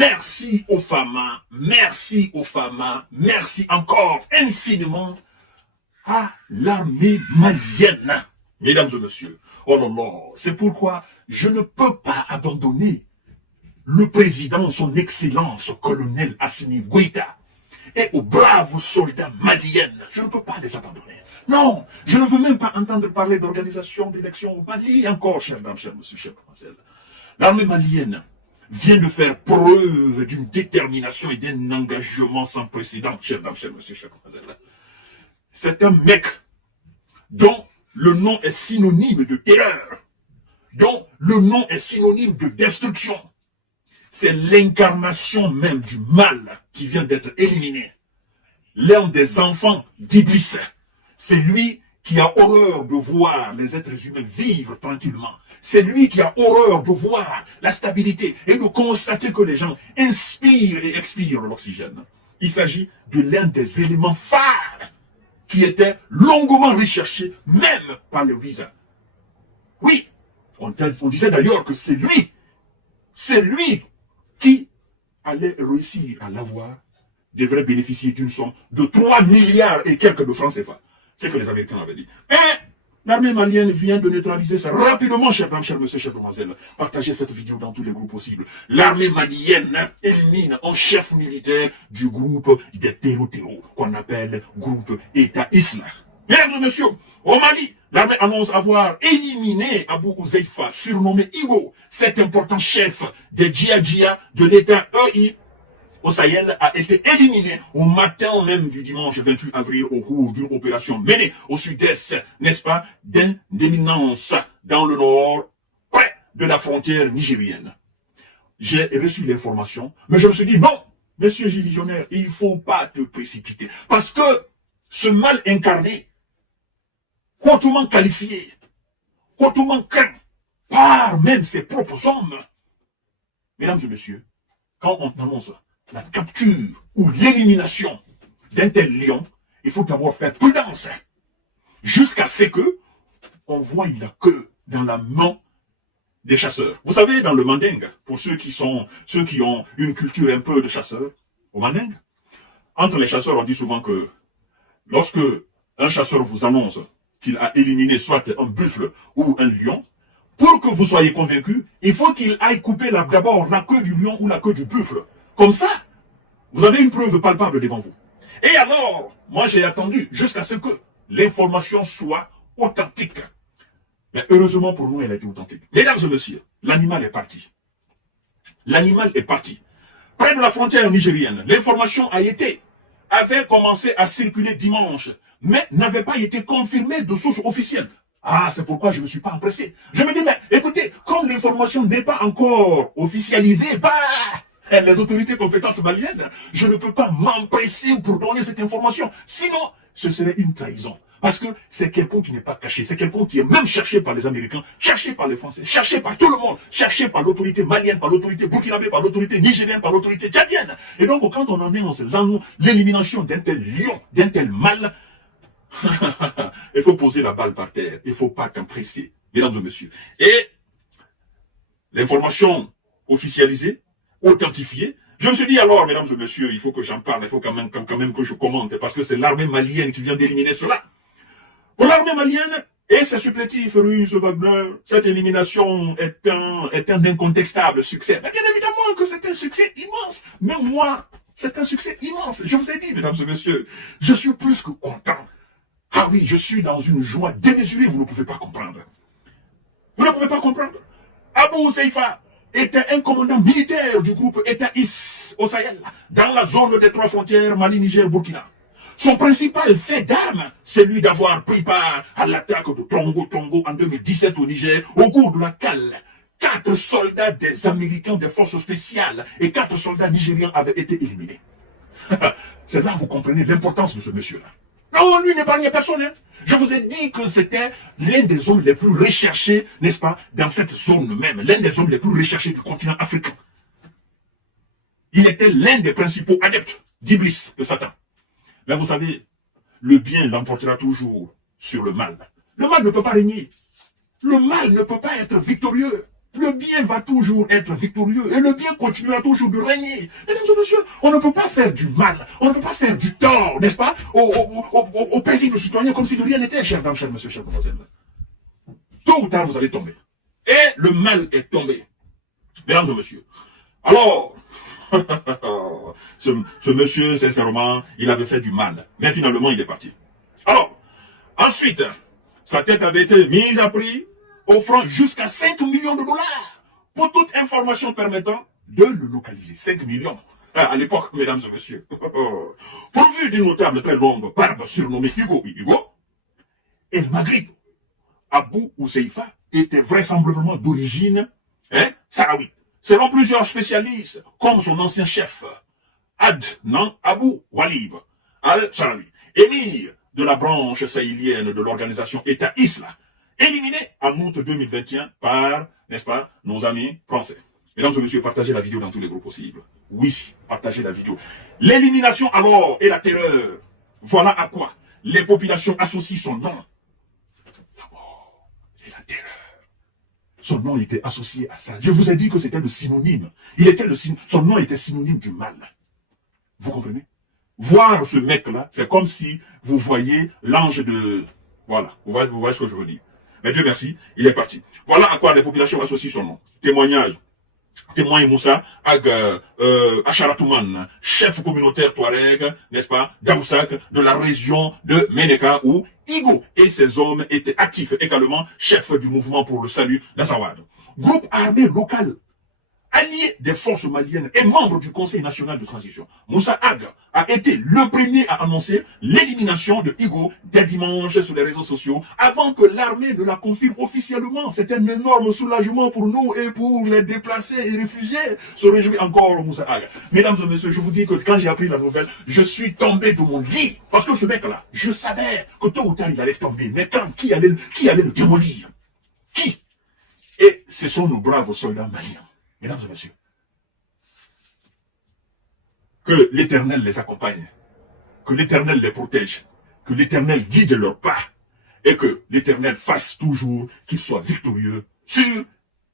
Merci aux femmes, merci encore infiniment à l'armée malienne. Mesdames et messieurs, oh là là, c'est pourquoi je ne peux pas abandonner le président, son excellence, colonel Assimi Goïta, et aux braves soldats maliennes. Je ne peux pas les abandonner. Non, je ne veux même pas entendre parler d'organisation d'élections au Mali encore, chers dames, chers messieurs, chers demoiselles. L'armée malienne vient de faire preuve d'une détermination et d'un engagement sans précédent, chers dames, chers messieurs, chers demoiselles. C'est un mec dont le nom est synonyme de terreur, dont le nom est synonyme de destruction. C'est l'incarnation même du mal qui vient d'être éliminé. L'un des enfants d'Iblis, c'est lui qui a horreur de voir les êtres humains vivre tranquillement. C'est lui qui a horreur de voir la stabilité et de constater que les gens inspirent et expirent l'oxygène. Il s'agit de l'un des éléments phares qui était longuement recherché même par le visa. Oui, on disait d'ailleurs que c'est lui qui allait réussir à l'avoir, devrait bénéficier d'une somme de 3 milliards et quelques de francs CFA. C'est que les Américains avaient dit. Et l'armée malienne vient de neutraliser ça rapidement, chers dames, chers messieurs, chers demoiselles. Partagez cette vidéo dans tous les groupes possibles. L'armée malienne élimine un chef militaire du groupe des terreaux qu'on appelle groupe État islamique. Mesdames et messieurs, au Mali, l'armée annonce avoir éliminé Abou Ouzeifa, surnommé Igo, cet important chef des djihadistes de l'État EI au Sahel, a été éliminé au matin même du dimanche 28 avril au cours d'une opération menée au sud-est, n'est-ce pas, d'une éminence dans le nord, près de la frontière nigérienne. J'ai reçu l'information, mais je me suis dit, non, monsieur J. Visionnaire, il ne faut pas te précipiter. Parce que ce mal incarné, hautement qualifié, hautement craint, par même ses propres hommes. Mesdames et messieurs, quand on annonce la capture ou l'élimination d'un tel lion, il faut d'abord faire prudence. Jusqu'à ce que on voie la queue dans la main des chasseurs. Vous savez, dans le mandingue, pour ceux qui ont une culture un peu de chasseurs, au mandingue, entre les chasseurs, on dit souvent que lorsque un chasseur vous annonce qu'il a éliminé soit un buffle ou un lion, pour que vous soyez convaincu, il faut qu'il aille couper d'abord la queue du lion ou la queue du buffle. Comme ça, vous avez une preuve palpable devant vous. Et alors, moi j'ai attendu jusqu'à ce que l'information soit authentique. Mais heureusement pour nous, elle a été authentique. Mesdames et messieurs, l'animal est parti. L'animal est parti. Près de la frontière nigérienne, l'information avait commencé à circuler dimanche, mais n'avait pas été confirmée de source officielle. Ah, c'est pourquoi je ne me suis pas empressé. Je me dis, mais écoutez, comme l'information n'est pas encore officialisée, les autorités compétentes maliennes, je ne peux pas m'empresser pour donner cette information. Sinon, ce serait une trahison. Parce que c'est quelqu'un qui n'est pas caché. C'est quelqu'un qui est même cherché par les Américains, cherché par les Français, cherché par tout le monde, cherché par l'autorité malienne, par l'autorité burkinabé, par l'autorité nigérienne, par l'autorité tchadienne. Et donc, quand on annonce l'élimination d'un tel lion, d'un tel mal, il faut poser la balle par terre. Il ne faut pas t'empresser, mesdames et messieurs. Et l'information officialisée, authentifiée. Je me suis dit alors, mesdames et messieurs, il faut que j'en parle, il faut quand même que je commente, parce que c'est l'armée malienne qui vient d'éliminer cela. Pour l'armée malienne et ses supplétifs russes, Wagner, cette élimination est un incontestable succès. Mais bien évidemment que c'est un succès immense. Même moi, c'est un succès immense. Je vous ai dit, mesdames et messieurs, je suis plus que content. Ah oui, je suis dans une joie démesurée, vous ne pouvez pas comprendre. Vous ne pouvez pas comprendre. Abou Ouzeifa était un commandant militaire du groupe État IS au Sahel, dans la zone des 3 frontières Mali, Niger, Burkina. Son principal fait d'armes, c'est lui d'avoir pris part à l'attaque de Tongo en 2017 au Niger, au cours de laquelle 4 soldats des Américains des forces spéciales et 4 soldats nigériens avaient été éliminés. C'est là que vous comprenez l'importance de ce monsieur-là. Non, lui n'épargnait personne. Hein. Je vous ai dit que c'était l'un des hommes les plus recherchés, n'est-ce pas, dans cette zone même, l'un des hommes les plus recherchés du continent africain. Il était l'un des principaux adeptes d'Iblis, de Satan. Mais vous savez, le bien l'emportera toujours sur le mal. Le mal ne peut pas régner. Le mal ne peut pas être victorieux. le bien va toujours être victorieux et le bien continuera toujours de régner. Mesdames et messieurs, on ne peut pas faire du mal, on ne peut pas faire du tort, n'est-ce pas, aux paisibles citoyens comme si de rien n'était, chers dames, chers messieurs, chers demoiselles. Tôt ou tard, vous allez tomber. Et le mal est tombé. Mesdames et messieurs. Alors, ce monsieur, sincèrement, il avait fait du mal. Mais finalement, il est parti. Alors, ensuite, sa tête avait été mise à prix, offrant jusqu'à 5 millions de dollars pour toute information permettant de le localiser. 5 millions. À l'époque, mesdames et messieurs. Pourvu d'une notable très longue barbe surnommée Hugo, El Maghrib, Abou Ouseifa, était vraisemblablement d'origine sahraoui. Selon plusieurs spécialistes, comme son ancien chef, Adnan Abou Walib al-Sharawi, émir de la branche sahélienne de l'organisation État Islam, éliminé en août 2021 par, n'est-ce pas, nos amis français. Mesdames et messieurs, partagez la vidéo dans tous les groupes possibles. Oui, partagez la vidéo. L'élimination alors et la terreur. Voilà à quoi les populations associent son nom. La mort et la terreur. Son nom était associé à ça. Je vous ai dit que c'était le synonyme. Son nom était synonyme du mal. Vous comprenez? Voir ce mec-là, c'est comme si vous voyez l'ange de... Voilà, vous voyez ce que je veux dire. Mais Dieu merci, il est parti. Voilà à quoi les populations associent son nom. Témoignage. Témoin Moussa Acharatouman, chef communautaire Touareg, n'est-ce pas, d'Aoussak, de la région de Ménéka, où Igo et ses hommes étaient actifs, également chef du mouvement pour le salut d'Azawad. Groupe armé local, allié des forces maliennes et membre du Conseil national de transition. Moussa Ag a été le premier à annoncer l'élimination de Igo dès dimanche sur les réseaux sociaux avant que l'armée ne la confirme officiellement. C'est un énorme soulagement pour nous et pour les déplacés et réfugiés. Se réjouit encore Moussa Ag. Mesdames et messieurs, je vous dis que quand j'ai appris la nouvelle, je suis tombé de mon lit. Parce que ce mec-là, je savais que tôt ou tard il allait tomber. Mais quand, qui allait le démolir? Qui? Et ce sont nos braves soldats maliens. Mesdames et messieurs, que l'Éternel les accompagne, que l'Éternel les protège, que l'Éternel guide leurs pas, et que l'Éternel fasse toujours qu'ils soient victorieux sur,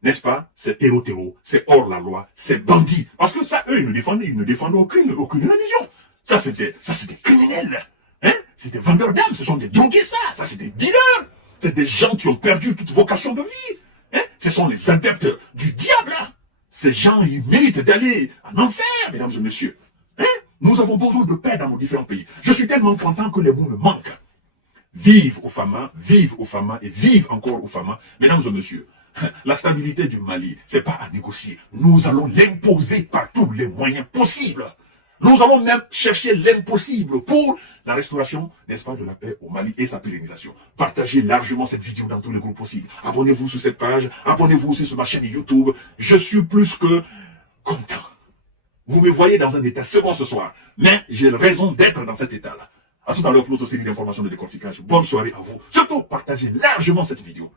n'est-ce pas, ces terreaux, ces hors-la-loi, ces bandits. Parce que ça, eux, ils ne défendent aucune religion. Ça, c'est des criminels. Hein? C'est des vendeurs d'âmes, ce sont des drogués, ça c'est des dealers. C'est des gens qui ont perdu toute vocation de vie. Hein? Ce sont les adeptes du diable, là. Ces gens, ils méritent d'aller en enfer, mesdames et messieurs. Hein? Nous avons besoin de paix dans nos différents pays. Je suis tellement content que les mots me manquent. Vive aux Fama et vive encore aux Fama. Mesdames et messieurs, la stabilité du Mali, c'est pas à négocier. Nous allons l'imposer par tous les moyens possibles. Nous allons même chercher l'impossible pour la restauration, n'est-ce pas, de la paix au Mali et sa pérennisation. Partagez largement cette vidéo dans tous les groupes possibles. Abonnez-vous sur cette page, abonnez-vous aussi sur ma chaîne YouTube. Je suis plus que content. Vous me voyez dans un état second ce soir, mais j'ai raison d'être dans cet état-là. À tout à l'heure pour notre série d'informations de décortiquage. Bonne soirée à vous. Surtout, partagez largement cette vidéo.